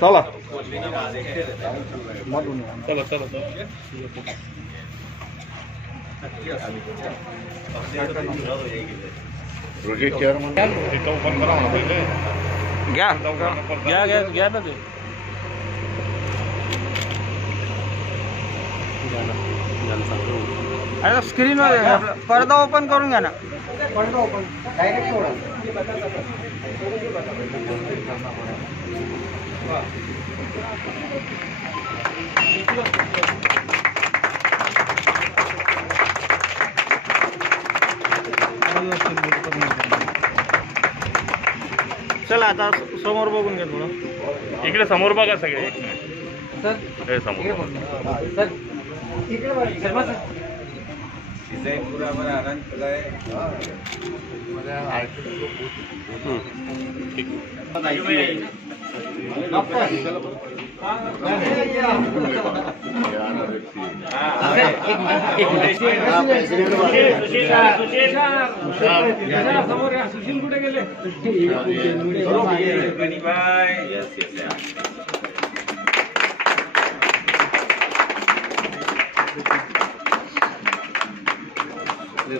चला project chairman घ्या ना ते आता स्क्रीनवर पडदा ओपन करून घ्या ना. पडदा ओपन डायरेक्ट सोडा. चला आता समोर बघून घ्या थोडं. इकडे समोर बघा सगळे. सर समोर सर इकडे बघा. डिजाइन पूरा हमारा आनंद खुला है. सुशील कुठे गेले.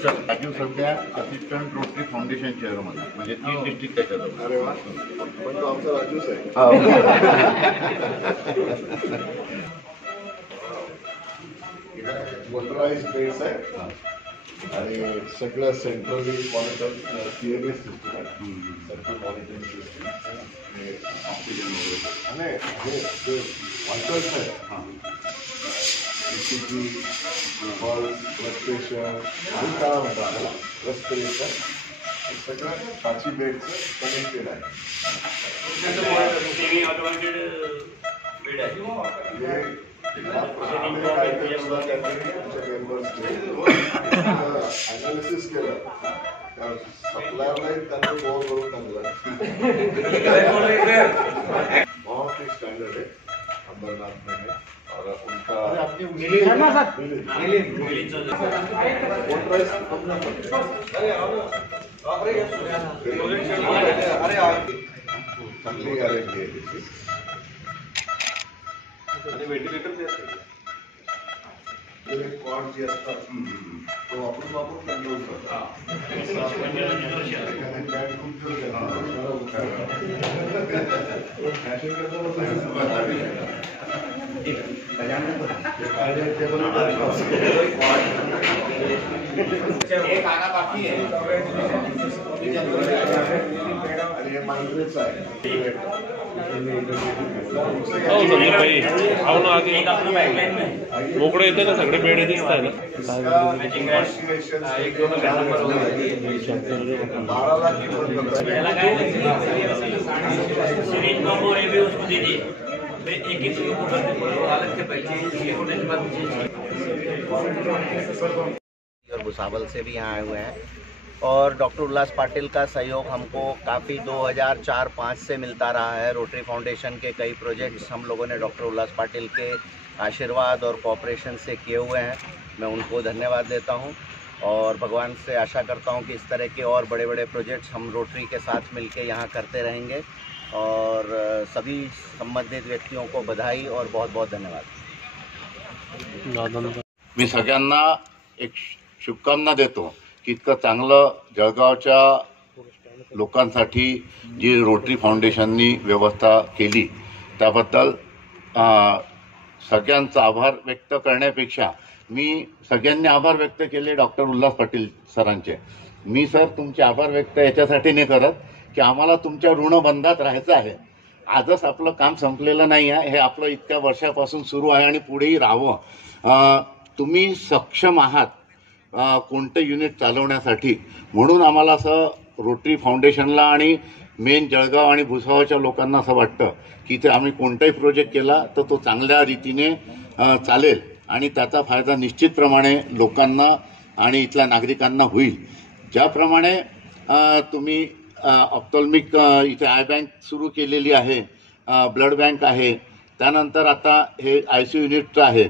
राजू सध्या असिस्टंट रोटरी फाउंडेशन चेअरमन म्हणजे 3 डिस्ट्रिक्ट त्याच्यात. अरे वा, पण तो आमचा राजूच आहे. मोटराइज बेड्स आहे आणि सगळं सेंट्रली मॉनिटर सीएमएस सिस्टम आहे. सेंट्रल मॉनिटरिंग सिस्टम ऑक्सिजन वगैरे आणि हे जे व्हायटल्स आहेत ECG, पल्स, ब्लड प्रेशर आणि काय म्हणतात रेस्पिरेशन सगळं काची बेडचं कनेक्टेड आहे. अनालिसिस केलं त्या सप्लायरला त्यांना बोर करून टाकलं. बहुत ही स्टँडर्ड आहे अंबरनाथ में और उनका चांगली गॅरंटी आहे त्याची. आणि व्हेंटिलेटर बी असते. कॉर्ड जे असतात तो वापरून कंट्रोल करतात. एक आना बाकी है. आणि हे माइग्रेट्स आहे. मोकळे येते ना सगळे बेड दिसत आहे ना. 12 लाख और भुसावल से भी यहाँ आए हुए हैं और डॉक्टर उल्लास पाटिल का सहयोग हमको काफ़ी 2004-05 से मिलता रहा है। रोटरी फाउंडेशन के कई प्रोजेक्ट्स हम लोगों ने डॉक्टर उल्लास पाटिल के आशीर्वाद और कोऑपरेशन से किए हुए हैं। मैं उनको धन्यवाद देता हूं और भगवान से आशा करता हूं कि इस तरह के और बड़े बड़े प्रोजेक्ट्स हम रोटरी के साथ मिलकर यहाँ करते रहेंगे और सभी संबंधित व्यक्तियों को बधाई और बहुत बहुत धन्यवाद। मी सगळ्यांना एक शुभकामना देतो की इतकं चांगलं जळगावच्या लोकांसाठी जी रोटरी फाउंडेशननी व्यवस्था केली त्याबद्दल सगळ्यांचा आभार व्यक्त करण्यापेक्षा मी सगळ्यांनी आभार व्यक्त केले डॉक्टर उल्हास पाटील सरांचे। मी सर तुमचे आभार व्यक्त याच्यासाठी नाही करत की आम्हाला तुमच्या ऋणबंधात राहायचं आहे। आजच आपलं काम संपलेलं नाही आहे, हे आपलं इतक्या वर्षापासून सुरू आहे आणि पुढेही राहावं। तुम्ही सक्षम आहात कोणतं युनिट चालवण्यासाठी, म्हणून आम्हाला असं रोटरी फाउंडेशनला आणि मेन जळगाव आणि भुसावळच्या लोकांना असं वाटतं की ते आम्ही कोणताही प्रोजेक्ट केला तर तो चांगल्या रीतीने चालेल आणि त्याचा फायदा निश्चितप्रमाणे लोकांना आणि इथल्या नागरिकांना होईल। ज्याप्रमाणे तुम्ही ऑप्थॉल्मिक इथे आय बँक सुरू केलेली आहे, ब्लड बँक आहे, त्यानंतर आता हे ICU युनिटचं आहे.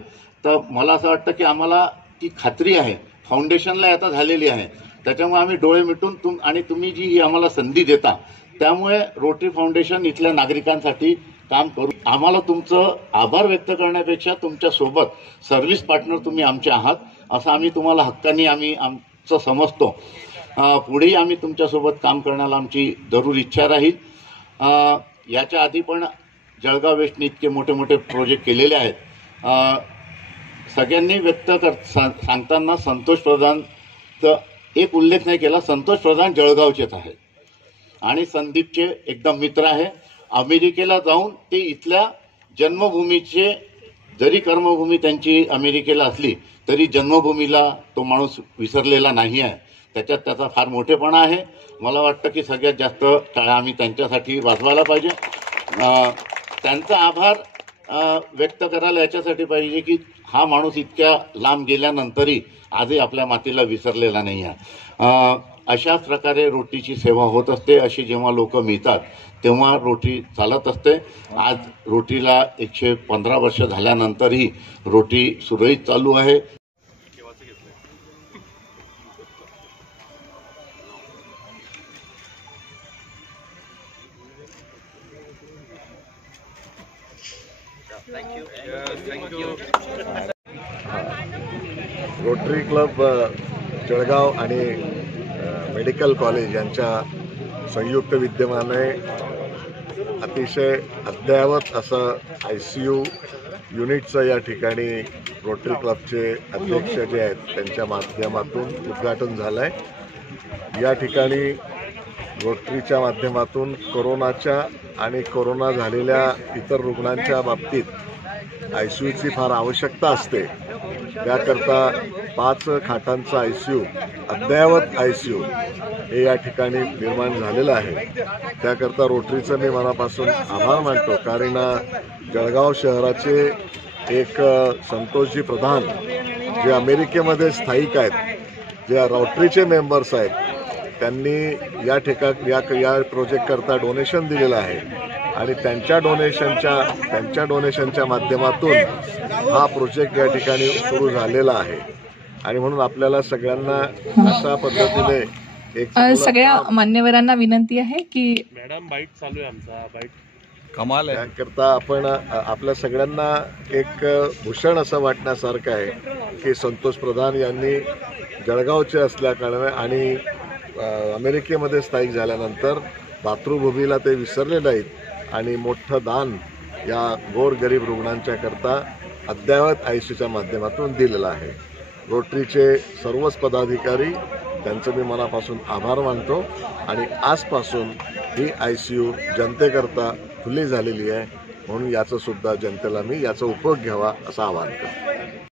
तर मला असं वाटतं की आम्हाला ती खात्री आहे, फाउंडेशनला आता झालेली आहे. त्याच्यामुळे आम्ही डोळे मिटून आणि तुम्ही जी ही आम्हाला संधी देता, त्यामुळे रोटरी फाउंडेशन इथल्या नागरिकांसाठी काम करू. आम्हाला तुमचं आभार व्यक्त करण्यापेक्षा तुमच्या सोबत सर्व्हिस पार्टनर तुम्ही आमचे आहात असं आम्ही तुम्हाला हक्काने आमचं समजतो. पुढेही आम्ही तुमच्यासोबत काम करण्याला आमची जरूर इच्छा राहील. याच्या आधी पण जळगाव वेस्टने इतके मोठे मोठे प्रोजेक्ट केलेले आहेत. सगळ्यांनी सांगताना संतोष प्रधानचा एक उल्लेख नाही केला. संतोष प्रधान जळगावचेच आहेत आणि संदीपचे एकदम मित्र आहे. अमेरिकेला जाऊन ते इथल्या जन्मभूमीचे, जरी कर्मभूमी त्यांची अमेरिकेला असली तरी जन्मभूमीला तो माणूस विसरलेला नाही आहे. त्याच्यात त्याचा फार मोठेपणा आहे. मला वाटतं की सगळ्यात जास्त टाळ्या आम्ही त्यांच्यासाठी वाजवायला पाहिजे. त्यांचा आभार व्यक्त करायला याच्यासाठी पाहिजे की हा माणूस इतक्या लांब गेल्यानंतरही आजही आपल्या मातीला विसरलेला नाही आहे. अशाच प्रकारे रोटरीची सेवा होत असते. अशी जेव्हा लोक मिळतात तेव्हा रोटरी चालत असते. आज रोटरीला 115 वर्ष झाल्यानंतरही रोटरी सुरळीत चालू आहे. रोटरी क्लब जळगाव आणि मेडिकल कॉलेज यांच्या संयुक्त विद्यमाने अतिशय अद्ययावत असं ICU युनिटचं या ठिकाणी रोटरी क्लबचे अध्यक्ष जे आहेत त्यांच्या माध्यमातून उद्घाटन झालं आहे. या ठिकाणी रोटरीच्या माध्यमातून कोरोनाच्या आणि कोरोना झालेल्या इतर रुग्णांच्या बाबतीत ICUची फार आवश्यकता असते. त्याकरता 5 खाटांचा ICU, अद्ययावत ICU हे या ठिकाणी निर्माण झालेलं आहे. त्याकरता रोटरीचं मी मनापासून आभार मानतो. कारण जळगाव शहराचे एक संतोषजी प्रधान जे अमेरिकेमध्ये स्थायिक आहेत, जे रोटरीचे मेंबर्स आहेत, त्यांनी या प्रोजेक्टकरता डोनेशन दिलेलं आहे आणि त्यांच्या डोनेशनच्या माध्यमातून हा प्रोजेक्ट या ठिकाणी सुरू झालेला आहे. आणि म्हणून आपल्याला सगळ्यांना अशा पद्धतीने एक सगळ्या मान्यवरांना विनंती आहे की मॅडम बाईट चालू आहे आमचा बाईट कमाल आहे. त्याकरता आपण आपल्या सगळ्यांना एक भूषण असं वाटण्यासारखं आहे की संतोष प्रधान यांनी जळगावचे असल्याकारणाने आणि अमेरिकेमध्ये स्थायिक झाल्यानंतर मातृभूमीला ते विसरले नाहीत आणि मोठं दान या गोरगरीब रुग्णांच्या करता अद्ययावत ICUच्या माध्यमातून दिलेलं आहे. रोटरीचे सर्वच पदाधिकारी त्यांचं मी मनापासून आभार मानतो आणि आजपासून ही ICU जनतेकरता खुली झालेली आहे. म्हणून याचं सुद्धा जनतेला मी याचा उपयोग घ्यावा असं आवाहन करतो.